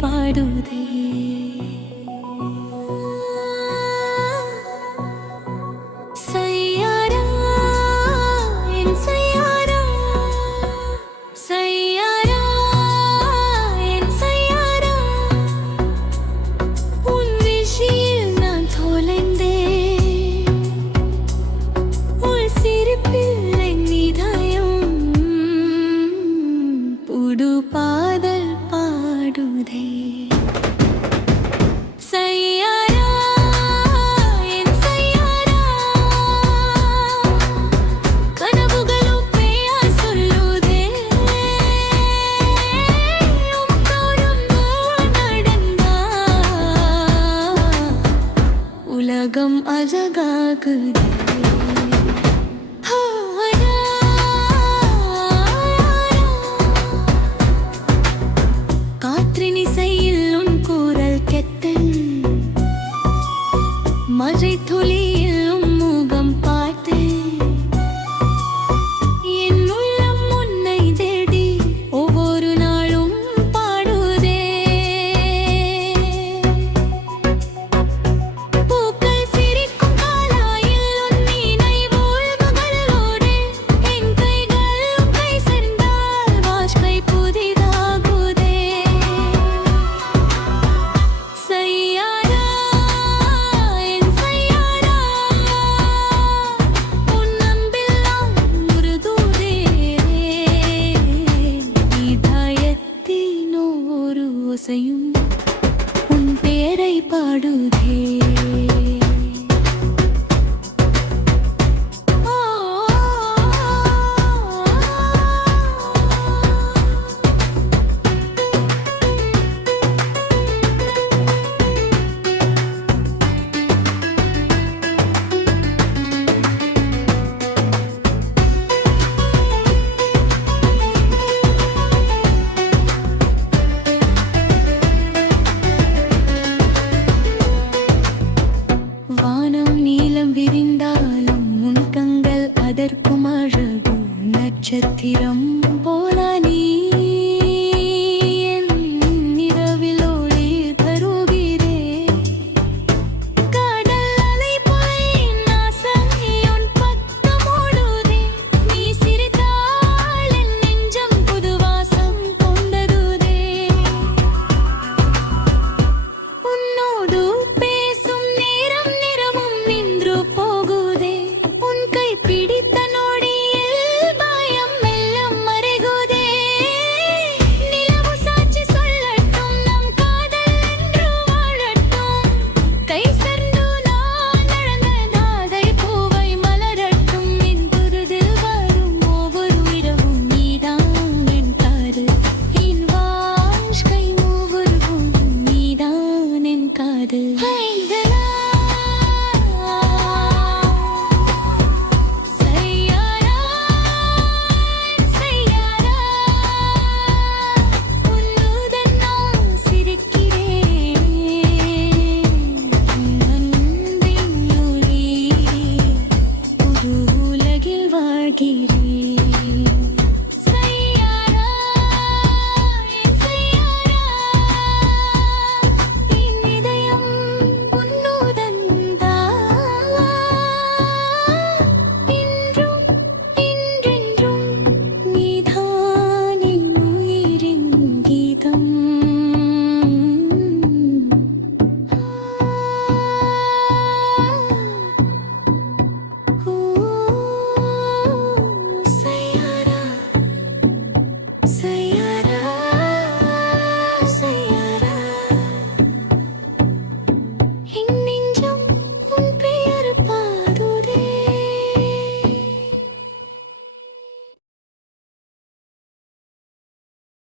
பாடுதே. சையாரா என் சையாரா, சையாரா என் சையாரா, உன் விழியில் நான் தொலைந்தேன், உன் சிரிப்பில் என் இதயம் புது பாடல் பாடுதே. சையாரா என் சையாரா, கனவுகளும் பெய்யா சொல்லுதே. உம்தோறும் நடந்தா உலகம் அழகாகுதே. காற்றின் இசையில் உன் குரல் கெத்தன், மழை துளியில் உன் முகம் பார்த்தேன். என் உள்ளம் உன்னை தேடி ஒவ்வொரு நாளும் பாடுதே. பூக்கள் சிரிக்கும் காலாயில் உன் நினைவு உள்மகளோடு, என் கைகள் கை சேர்ந்தால் வாழ்க்கை புதிதாகுதே. சையாரா என் சையாரா, உன் அன்பெல்லாம் உருகுதே. இதயத்தின் ஒவ்வொரு ஓசையும் உன் பேரை பாடுதே. வானம் நீலம் விரிந்தாலும் உன் கண்கள் அதற்கும் அழகு. நட்சத்திரம் போல நீ